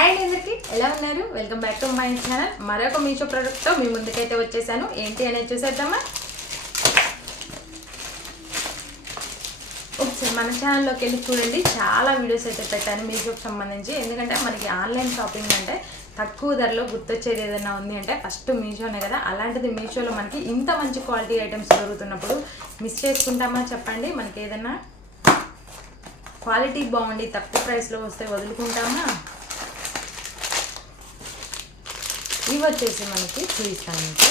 Hi అందరికీ ఎలా ఉన్నారు? Welcome back to my channel. మరొక మీషో ప్రోడక్ట్తో మీ ముందుకైతే వచ్చేసాను. ఏంటి అనేది చూసేద్దామా? ఒకసారి మన ఛానల్లోకి వెళ్ళి చూడండి, చాలా వీడియోస్ అయితే పెట్టాను మీషోకి సంబంధించి. ఎందుకంటే మనకి ఆన్లైన్ షాపింగ్ అంటే తక్కువ ధరలో గుర్తొచ్చేది ఏదైనా ఉంది అంటే ఫస్ట్ మీషోనే కదా. అలాంటిది మీషోలో మనకి ఇంత మంచి క్వాలిటీ ఐటమ్స్ దొరుకుతున్నప్పుడు మిస్ చేసుకుంటామా చెప్పండి? మనకి ఏదైనా క్వాలిటీ బాగుండి తక్కువ ప్రైస్లో వస్తే వదులుకుంటామా? ఇవి వచ్చేసి మనకి చూపిస్తాను మీకు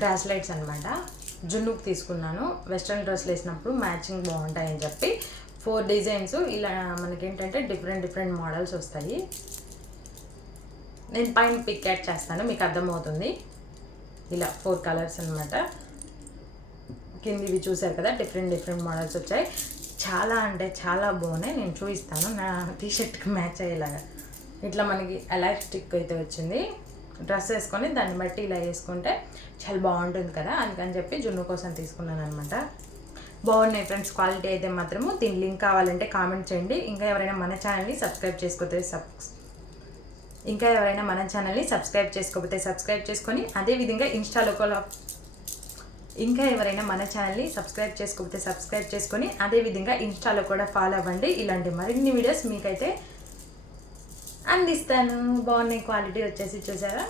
బ్రాస్లెట్స్ అనమాట. జున్నుకు తీసుకున్నాను. వెస్ట్రన్ డ్రెస్లు వేసినప్పుడు మ్యాచింగ్ బాగుంటాయని చెప్పి 4 డిజైన్స్ ఇలా మనకేంటంటే డిఫరెంట్ మోడల్స్ వస్తాయి. నేను పైన పిక్ యాడ్ చేస్తాను, మీకు అర్థమవుతుంది. ఇలా 4 కలర్స్ అనమాట. కిందివి చూసారు కదా, డిఫరెంట్ మోడల్స్ వచ్చాయి. చాలా అంటే చాలా బాగున్నాయి. నేను చూపిస్తాను. నా టీషర్ట్కి మ్యాచ్ అయ్యేలాగా ఇట్లా మనకి ఎలాస్టిక్ అయితే వచ్చింది. డ్రెస్ వేసుకొని దాన్ని బట్టి ఇలా వేసుకుంటే చాలా బాగుంటుంది కదా, అందుకని చెప్పి జున్ను కోసం తీసుకున్నాను అనమాట. బాగున్నాయి ఫ్రెండ్స్, క్వాలిటీ అయితే మాత్రము. దీని లింక్ కావాలంటే కామెంట్ చేయండి. ఇంకా ఎవరైనా మన ఛానల్ని సబ్స్క్రైబ్ చేసుకోకపోతే సబ్స్క్రైబ్ చేసుకొని అదేవిధంగా ఇన్స్టాలో కూడా ఇన్స్టాలో కూడా ఫాలో అవ్వండి. ఇలాంటి మరిన్ని వీడియోస్ మీకైతే అందిస్తాను. బాగున్నాయి, క్వాలిటీ వచ్చేసి చూసారా?